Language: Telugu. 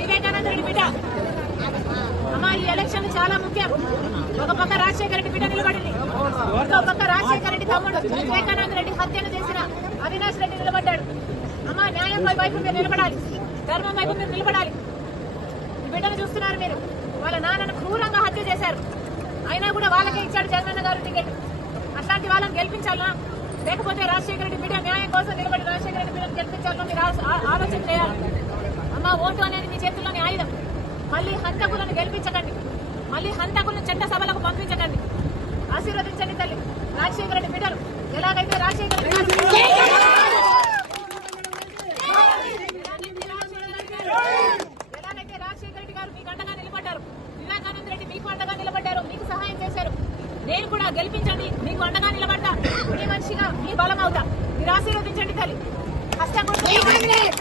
వివేకానంద రెడ్డి బిడ్డ అమ్మా, ఈ ఎలక్షన్ చాలా ముఖ్యం. ఒక పక్క రాజశేఖర రెడ్డి బిడ్డ నిలబడింది, ఇంకో పక్క రాజశేఖర రెడ్డి తమ్ముడు వివేకానంద రెడ్డి హత్యను చేసిన అవినాష్ రెడ్డి నిలబడ్డాడు. అమ్మా, న్యాయం వైపు మీరు నిలబడాలి, ధర్మం వైపు మీరు నిలబడాలి. ఈ బిడ్డను చూస్తున్నారు మీరు, వాళ్ళ నాన్నను క్రూరంగా హత్య చేశారు. అయినా కూడా వాళ్ళకే ఇచ్చాడు జగనన్న గారు టికెట్. అట్లాంటి వాళ్ళని గెలిపించాలా, లేకపోతే రాజశేఖర రెడ్డి బిడ్డ న్యాయం కోసం నిలబడి రాజశేఖర రెడ్డి బిడ్డను గెలిపించాలో మీరు ఆలోచన చేయాలి. అమ్మా, ఓటు అనేది మీ చేతుల్లోని ఆయుధం. మళ్ళీ హంతకులను గెలిపించకండి, మళ్ళీ హంతకులను చట్ట సభలకు పంపించకండి. ఆశీర్వదించండి తల్లి రాజశేఖర రెడ్డి బిడ్డలు. ఎలాగైతే రాజశేఖర రెడ్డి గారు మీకు అండగా నిలబడ్డారు, వివేకానంద రెడ్డి మీకు అండగా నిలబడ్డారు, మీకు సహాయం చేశారు. నేను కూడా గెలిపించండి, మీకు అండగా నిలబడ్డా, మీ మనిషిగా మీ బలం అవుతా. మీరు ఆశీర్వదించండి తల్లి. కష్టం